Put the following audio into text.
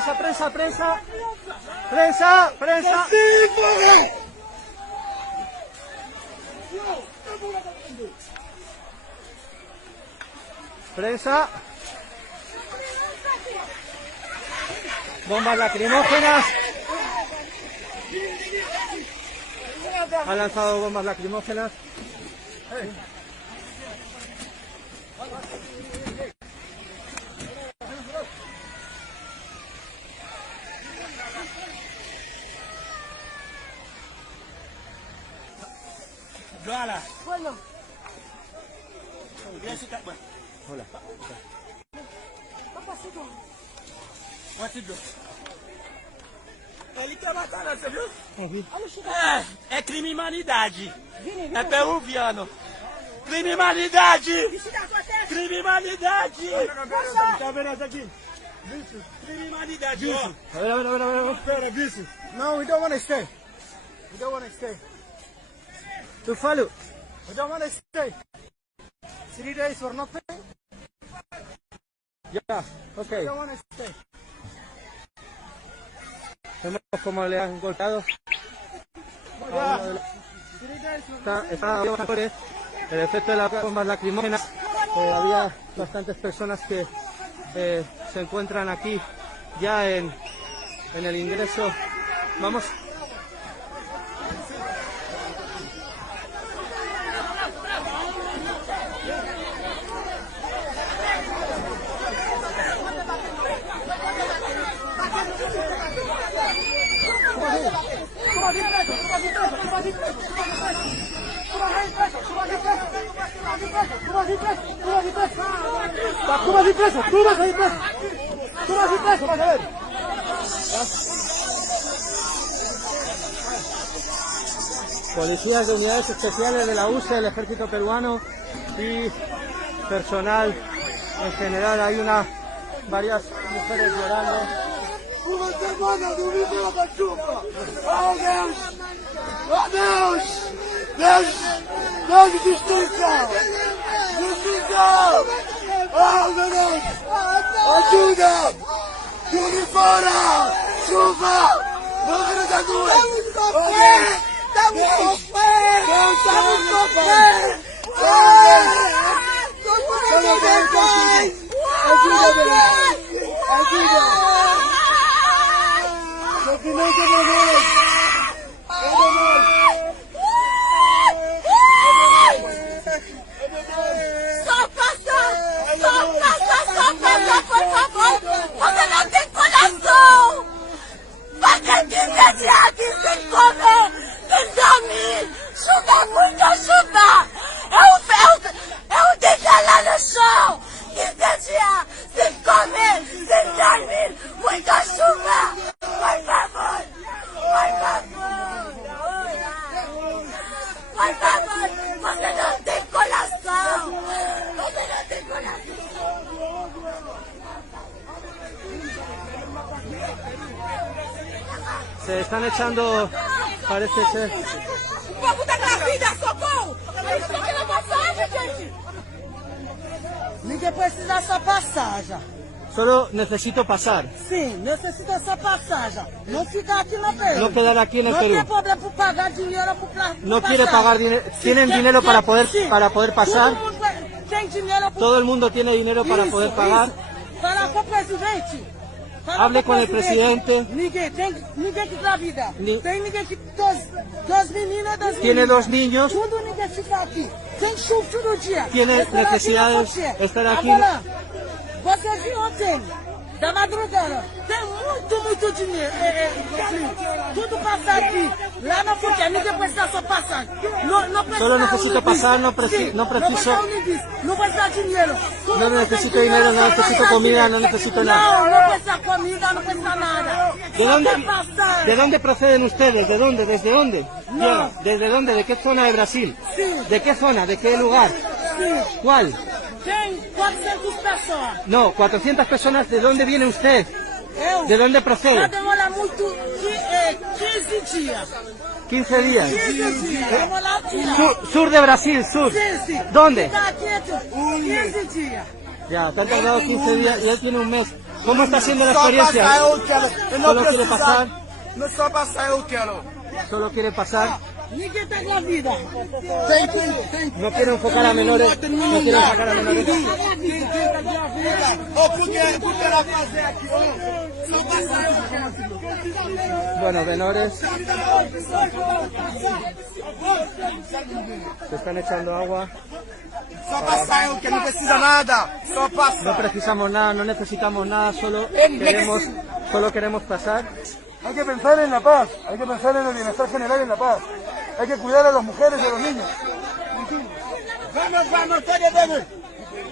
prensa, prensa, prensa. Prensa, prensa. Prensa. Bombas lacrimógenas. Ha lanzado bombas lacrimógenas. Hola. Bueno. Hola. Papacito. Ele quer matar nós, você viu? Olha o Chico. É crime humanidade. É peruviano. Crime humanidade. Crime humanidade. Tá vendo essa aqui? Crime humanidade, ó. A ver. Espera, vice. No, we don't want to stay. We don't want to stay. To follow. We don't want to stay. 3 days for nothing? Yeah, okay. We don't want to stay. Vemos cómo le han golpeado. Está el efecto de las bombas lacrimógenas. Había bastantes personas que se encuentran aquí ya en el ingreso. Vamos. Policías de unidades especiales de la UCE, el ejército peruano y personal en general. Hay varias mujeres llorando. ¡Oh, Deus! ¡Oh, Deus! ¡Deus! ¡Deus, justiça! ¡Justiça! ¡Oh, meu Deus! ¡Ajuda! ¡Tudo fora! ¡Chuva! ¡No Rio da Lua! ¡Oh, Deus! ¡Estamos com fé! ¡Estamos com fé! ¡Ajuda, Deus! ¡Ajuda! Sofrimento de Deus! Só passa, por favor! Você não tem coração! Para que imediato sem comer, sem dormir! Chuva, muita chuva! Eu deixar lá no chão! 15 dias sem comer, sem dormir! Muita chuva! Por favor! Por favor! Por favor! Você não tem coração! Você não tem coração! Se están echando, parece ser. O povo tá gravida, socorro! Eles estão querendo passagem, gente! Ninguém precisa só passagem. Solo necesito pasar. Sim, necessita só passagem. Não ficar aqui no Peru. No quedar aquí en el Não Perú. tem problema por pagar dinheiro para No quiere pagar dinero. ¿Tienen dinero para poder pasar? Todo mundo tem dinheiro. Todo el mundo tiene dinero para poder pagar. Fala com o presidente. Hable con el presidente. Ninguém que gravida. Tem ninguém que duas meninas, Tiene 2 niños. Tudo ninguém fica aqui. Tem chuva todo dia. Tiene Estar necesidades. aqui Estar aquí. Agora, vocês viram ontem, da madrugada, tem muito dinheiro. Tudo passa aqui. Lá na fronteira, ninguém precisa só passar. Não precisa Solo necesito pasar, no preciso. Não precisa dinheiro. No necesito dinero, no necesito comida, no necesito nada. Não precisa comida, não precisa nada. ¿De dónde proceden ustedes? ¿De dónde? ¿Desde dónde? No. ¿Desde dónde? ¿De qué zona de Brasil? Sí. ¿De qué zona? ¿De qué lugar? Sí. ¿Cuál? Tem 400 pessoas. No, 400 personas. ¿De dónde viene usted? ¿De dónde procede? Já demora muito, 15 dias. 15 días. 15 dias. Vamos lá tirar. Sur de Brasil, sur. Sí. ¿Dónde? Está quieto. 15 dias. Ya, te han tardado 15 días y él tiene un mes. ¿Cómo está siendo la Só experiencia? passar eu quero. Eu não Solo quiere preciso. pasar, Não só passar eu quero. solo quiere pasar. Ninguém tá grávida. Tem. No quiere enfocar a menores, no quiere enfocar a menores. Quem tá grávida? Ô, por que ela fazer aqui? Ô, só passar eu quero. Bueno, menores, se están echando agua. Só passar eu quero. Não precisa nada. Só No passar. precisamos nada, no necesitamos nada, solo queremos pasar. Hay que pensar en la paz. Hay que pensar en el bienestar general en la paz. Hay que cuidar a las mujeres y a los niños. Vamos, vamos, todos, vamos.